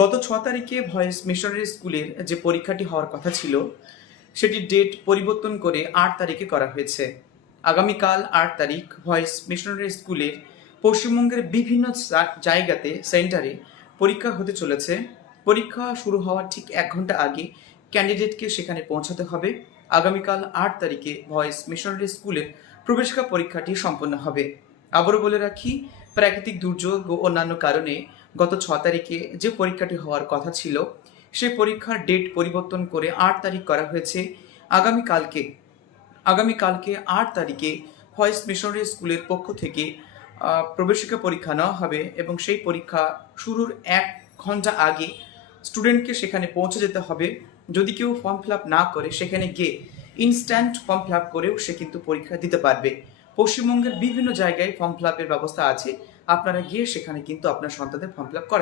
গত 6 তারিখে voice missionary স্কুলের যে পরীক্ষাটি হওয়ার কথা ছিল সেটির ডেট পরিবর্তন করে 8 তারিখে করা হয়েছে। আগামীকাল 8 তারিখ ভয়েস মিশনারি স্কুলের পশ্চিমবঙ্গের বিভিন্ন জায়গাতে সেন্টারে পরীক্ষা হতে চলেছে। পরীক্ষা শুরু হওয়ার ঠিক 1 ঘন্টা আগে ক্যান্ডিডেটকে সেখানে পৌঁছাতে হবে। আগামীকাল 8 তারিখে ভয়েস মিশনারি স্কুলের প্রবেশিকা পরীক্ষাটি সম্পন্ন হবে। আবারও বলে রাখি, প্রাকৃতিক দুর্যোগ ও অন্যান্য কারণে গত 6 তারিখে যে পরীক্ষাটি হওয়ার কথা ছিল সেই পরীক্ষার ডেট পরিবর্তন করে 8 তারিখ করা হয়েছে। আগামীকালকে আগামীকালকে 8 তারিখে ভয়েস মিশনারি স্কুলের পক্ষ থেকে প্রবেশিকা পরীক্ষা নেওয়া হবে এবং সেই পরীক্ষা শুরুর 1 ঘন্টা আগে স্টুডেন্টকে সেখানে পৌঁছে যেতে হবে। যদি কেউ ফর্ম ফিল আপ না করে সেখানে গিয়ে ইনস্ট্যান্ট ফর্ম ফিল আপ করেও সে কিন্তু পরীক্ষা দিতে পারবে। পশ্চিমবঙ্গের বিভিন্ন জায়গায় ফর্ম ফিল আপের ব্যবস্থা আছে, আপনারা গিয়ে সেখানে কিন্তু আপনার সন্তানদের ফর্ম ফিল আপ